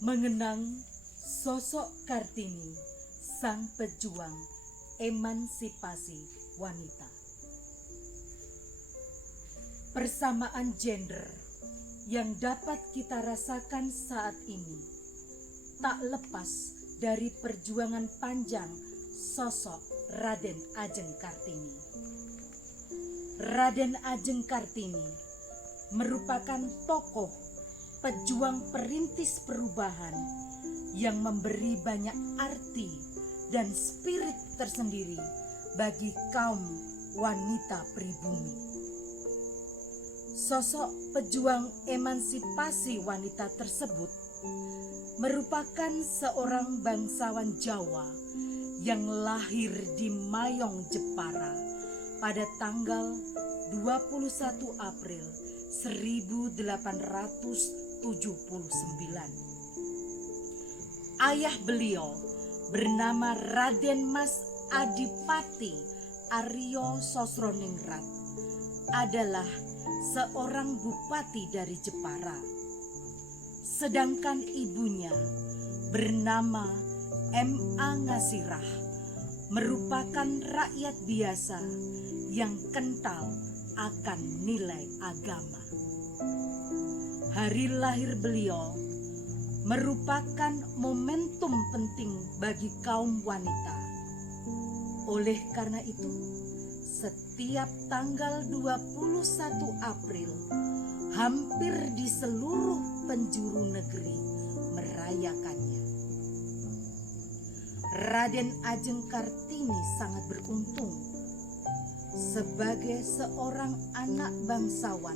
Mengenang sosok Kartini, sang pejuang emansipasi wanita. Persamaan gender yang dapat kita rasakan saat ini tak lepas dari perjuangan panjang sosok Raden Ajeng Kartini. Raden Ajeng Kartini merupakan tokoh pejuang perintis perubahan yang memberi banyak arti dan spirit tersendiri bagi kaum wanita pribumi. Sosok pejuang emansipasi wanita tersebut merupakan seorang bangsawan Jawa yang lahir di Mayong, Jepara pada tanggal 21 April 1879. Ayah beliau bernama Raden Mas Adipati Aryo Sosroningrat adalah seorang bupati dari Jepara. Sedangkan ibunya bernama M.A. Ngasirah merupakan rakyat biasa yang kental akan nilai agama. Hari lahir beliau merupakan momentum penting bagi kaum wanita. Oleh karena itu, setiap tanggal 21 April, hampir di seluruh penjuru negeri merayakannya. Raden Ajeng Kartini sangat beruntung sebagai seorang anak bangsawan.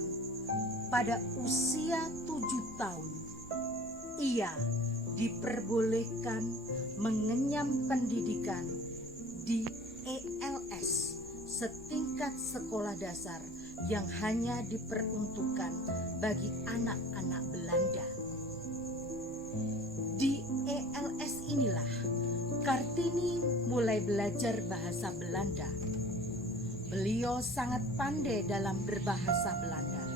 Pada usia 7 tahun, ia diperbolehkan mengenyam pendidikan di ELS, setingkat sekolah dasar yang hanya diperuntukkan bagi anak-anak Belanda. Di ELS inilah Kartini mulai belajar bahasa Belanda. Beliau sangat pandai dalam berbahasa Belanda.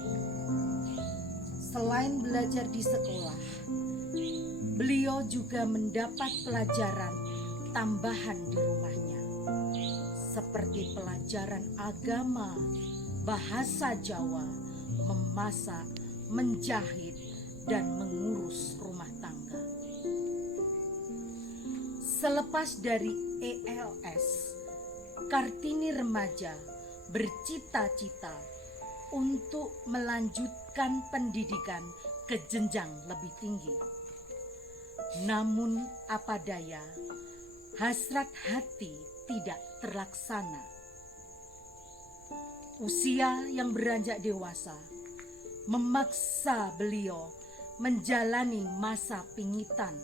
Selain belajar di sekolah, beliau juga mendapat pelajaran tambahan di rumahnya, seperti pelajaran agama, bahasa Jawa, memasak, menjahit, dan mengurus rumah tangga. Selepas dari ELS, Kartini remaja bercita-cita untuk melanjutkan pendidikan ke jenjang lebih tinggi. Namun apa daya, hasrat hati tidak terlaksana. Usia yang beranjak dewasa memaksa beliau menjalani masa pingitan,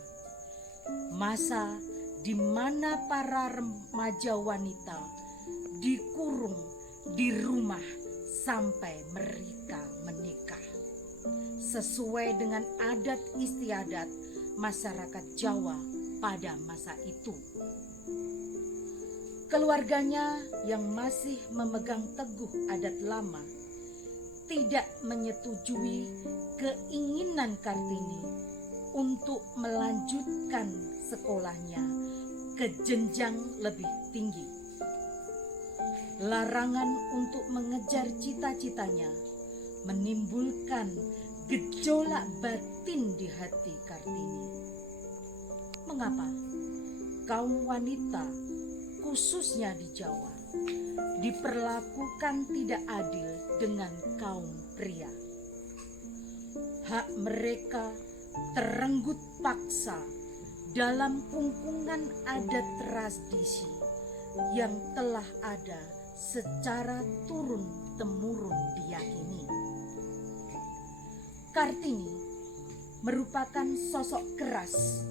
masa di mana para remaja wanita dikurung di rumah sampai mereka menikah, sesuai dengan adat istiadat masyarakat Jawa pada masa itu. Keluarganya yang masih memegang teguh adat lama tidak menyetujui keinginan Kartini untuk melanjutkan sekolahnya ke jenjang lebih tinggi. Larangan untuk mengejar cita-citanya menimbulkan gejolak batin di hati Kartini. Mengapa kaum wanita, khususnya di Jawa, diperlakukan tidak adil dengan kaum pria? Hak mereka terenggut paksa dalam kungkungan adat tradisi yang telah ada secara turun-temurun diyakini. Kartini merupakan sosok keras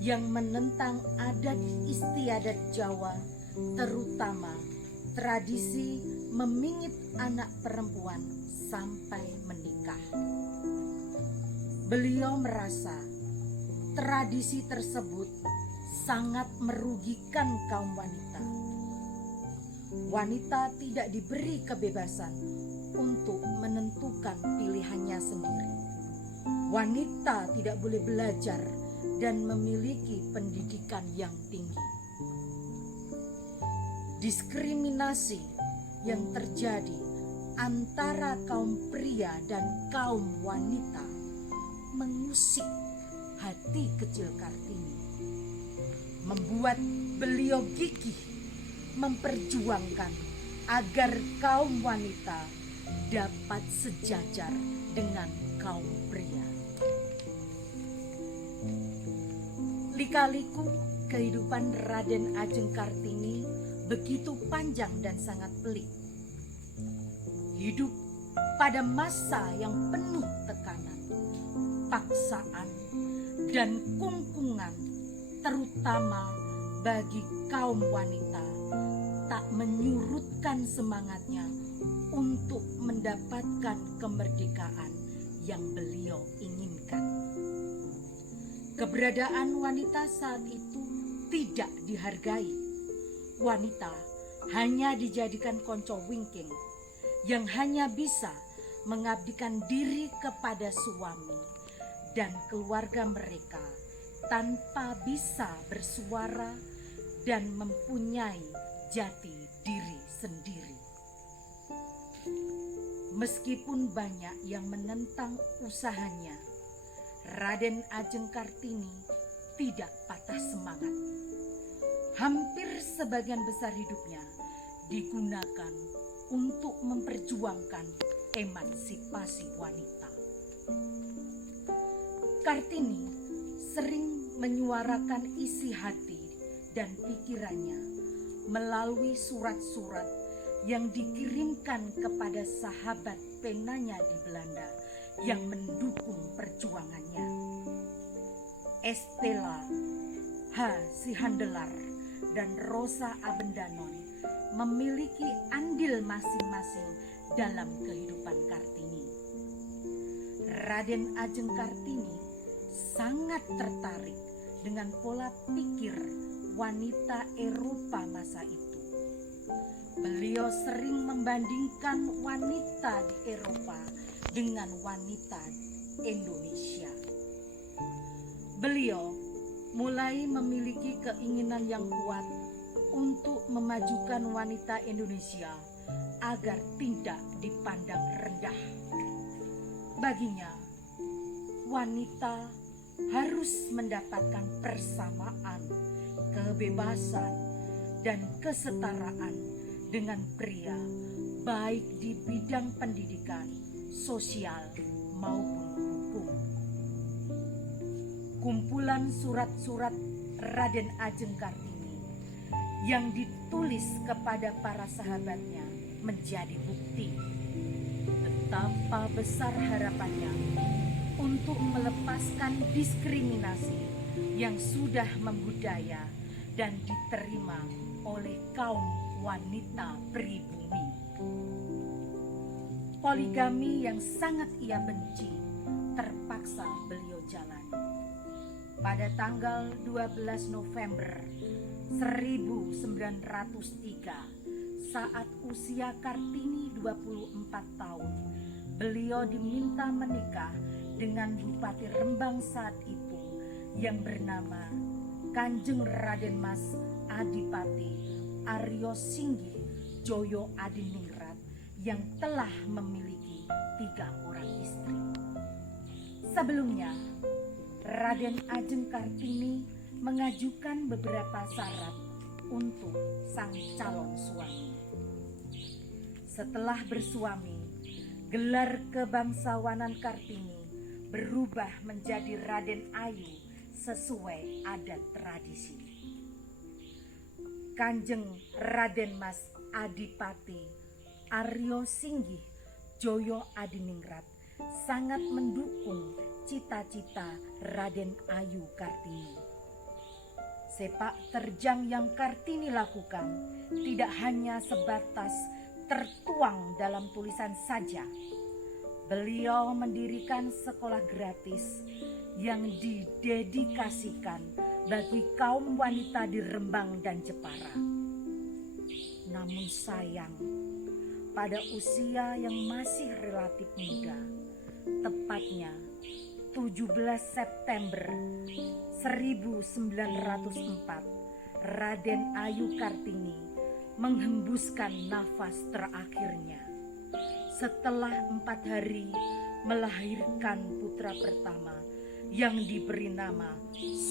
yang menentang adat istiadat Jawa, terutama tradisi memingit anak perempuan sampai menikah. Beliau merasa tradisi tersebut sangat merugikan kaum wanita. Wanita tidak diberi kebebasan untuk menentukan pilihannya sendiri. Wanita tidak boleh belajar dan memiliki pendidikan yang tinggi. Diskriminasi yang terjadi antara kaum pria dan kaum wanita mengusik hati kecil Kartini, membuat beliau gigih memperjuangkan agar kaum wanita dapat sejajar dengan kaum pria. Lika-liku kehidupan Raden Ajeng Kartini begitu panjang dan sangat pelik. Hidup pada masa yang penuh tekanan, paksaan, dan kungkungan, terutama bagi kaum wanita, tak menyurutkan semangatnya untuk mendapatkan kemerdekaan yang beliau inginkan. Keberadaan wanita saat itu tidak dihargai. Wanita hanya dijadikan konco wingking yang hanya bisa mengabdikan diri kepada suami dan keluarga mereka tanpa bisa bersuara dan mempunyai jati diri sendiri. Meskipun banyak yang menentang usahanya, Raden Ajeng Kartini tidak patah semangat. Hampir sebagian besar hidupnya digunakan untuk memperjuangkan emansipasi wanita. Kartini sering menyuarakan isi hati dan pikirannya melalui surat-surat yang dikirimkan kepada sahabat penanya di Belanda yang mendukung perjuangannya. Estella H. Sihandelar dan Rosa Abendanon memiliki andil masing-masing dalam kehidupan Kartini. Raden Ajeng Kartini sangat tertarik dengan pola pikir wanita Eropa masa itu. Beliau sering membandingkan wanita di Eropa dengan wanita Indonesia. Beliau mulai memiliki keinginan yang kuat untuk memajukan wanita Indonesia agar tidak dipandang rendah. Baginya, wanita harus mendapatkan persamaan, kebebasan, dan kesetaraan dengan pria, baik di bidang pendidikan, sosial, maupun hukum. Kumpulan surat-surat Raden Ajeng Kartini yang ditulis kepada para sahabatnya menjadi bukti betapa besar harapannya untuk melepaskan diskriminasi yang sudah membudaya dan diterima oleh kaum wanita pribumi. Poligami yang sangat ia benci terpaksa beliau jalani. Pada tanggal 12 November 1903, saat usia Kartini 24 tahun, beliau diminta menikah dengan Bupati Rembang saat itu yang bernama Kanjeng Raden Mas Adipati Aryo Singgih Joyo Adiningrat yang telah memiliki 3 orang istri. Sebelumnya, Raden Ajeng Kartini mengajukan beberapa syarat untuk sang calon suami. Setelah bersuami, gelar kebangsawanan Kartini berubah menjadi Raden Ayu sesuai adat tradisi. Kanjeng Raden Mas Adipati Aryo Singgih Joyo Adiningrat sangat mendukung cita-cita Raden Ayu Kartini. Sepak terjang yang Kartini lakukan tidak hanya sebatas tertuang dalam tulisan saja. Beliau mendirikan sekolah gratis yang didedikasikan bagi kaum wanita di Rembang dan Jepara. Namun sayang, pada usia yang masih relatif muda, tepatnya 17 September 1904, Raden Ayu Kartini menghembuskan nafas terakhirnya setelah 4 hari melahirkan putra pertama yang diberi nama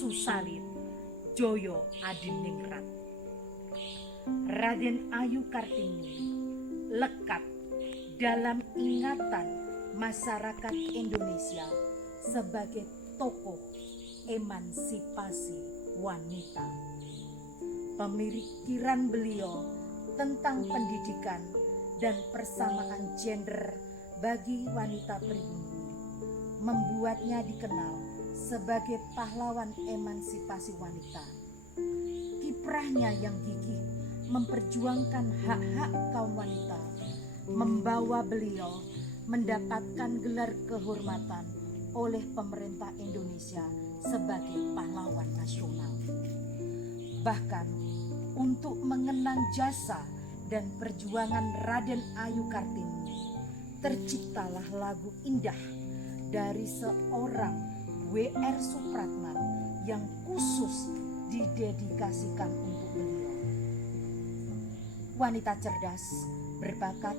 Susalit Joyo Adiningrat. Raden Ayu Kartini lekat dalam ingatan masyarakat Indonesia sebagai tokoh emansipasi wanita. Pemikiran beliau tentang pendidikan dan persamaan gender bagi wanita pribumi membuatnya dikenal sebagai pahlawan emansipasi wanita. Kiprahnya yang gigih memperjuangkan hak-hak kaum wanita membawa beliau mendapatkan gelar kehormatan oleh pemerintah Indonesia sebagai pahlawan nasional. Bahkan untuk mengenang jasa dan perjuangan Raden Ayu Kartini, terciptalah lagu indah dari seorang W.R. Supratman yang khusus didedikasikan untuk beliau. Wanita cerdas, berbakat,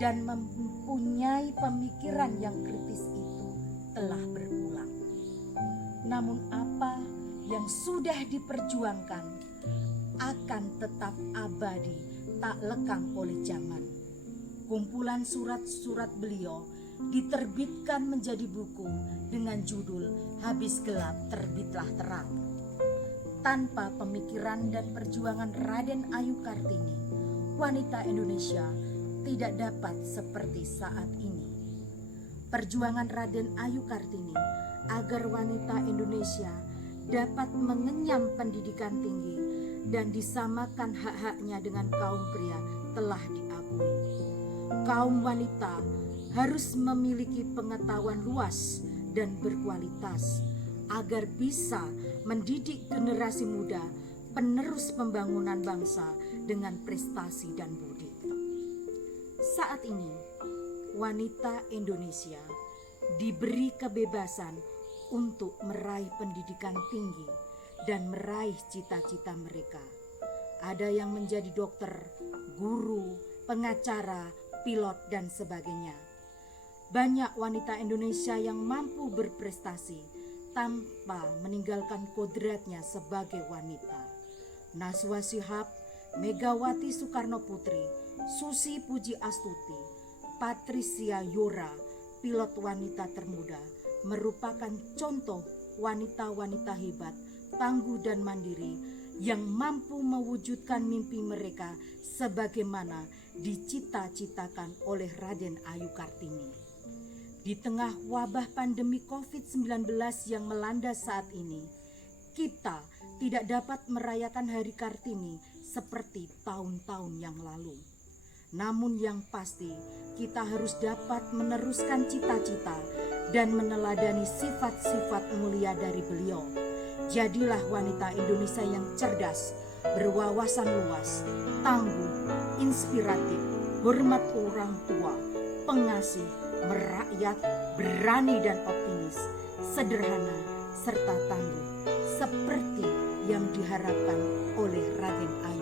dan mempunyai pemikiran yang kritis itu telah berpulang. Namun apa yang sudah diperjuangkan akan tetap abadi, tak lekang oleh zaman. Kumpulan surat-surat beliau diterbitkan menjadi buku dengan judul Habis Gelap Terbitlah Terang. Tanpa pemikiran dan perjuangan Raden Ayu Kartini, wanita Indonesia tidak dapat seperti saat ini. Perjuangan Raden Ayu Kartini agar wanita Indonesia dapat mengenyam pendidikan tinggi dan disamakan hak-haknya dengan kaum pria telah diakui. Kaum wanita harus memiliki pengetahuan luas dan berkualitas agar bisa mendidik generasi muda penerus pembangunan bangsa dengan prestasi dan budi. Saat ini, wanita Indonesia diberi kebebasan untuk meraih pendidikan tinggi dan meraih cita-cita mereka. Ada yang menjadi dokter, guru, pengacara, pilot, dan sebagainya. Banyak wanita Indonesia yang mampu berprestasi tanpa meninggalkan kodratnya sebagai wanita. Najwa Shihab, Megawati Soekarno Putri, Susi Puji Astuti, Patricia Yora, pilot wanita termuda, merupakan contoh wanita-wanita hebat, tangguh dan mandiri yang mampu mewujudkan mimpi mereka sebagaimana dicita-citakan oleh Raden Ayu Kartini. Di tengah wabah pandemi COVID-19 yang melanda saat ini, kita tidak dapat merayakan Hari Kartini seperti tahun-tahun yang lalu. Namun yang pasti, kita harus dapat meneruskan cita-cita dan meneladani sifat-sifat mulia dari beliau. Jadilah wanita Indonesia yang cerdas, berwawasan luas, tangguh, inspiratif, hormat orang tua, pengasih, merakyat, berani dan optimis, sederhana, serta tangguh, seperti yang diharapkan oleh Raden Ayu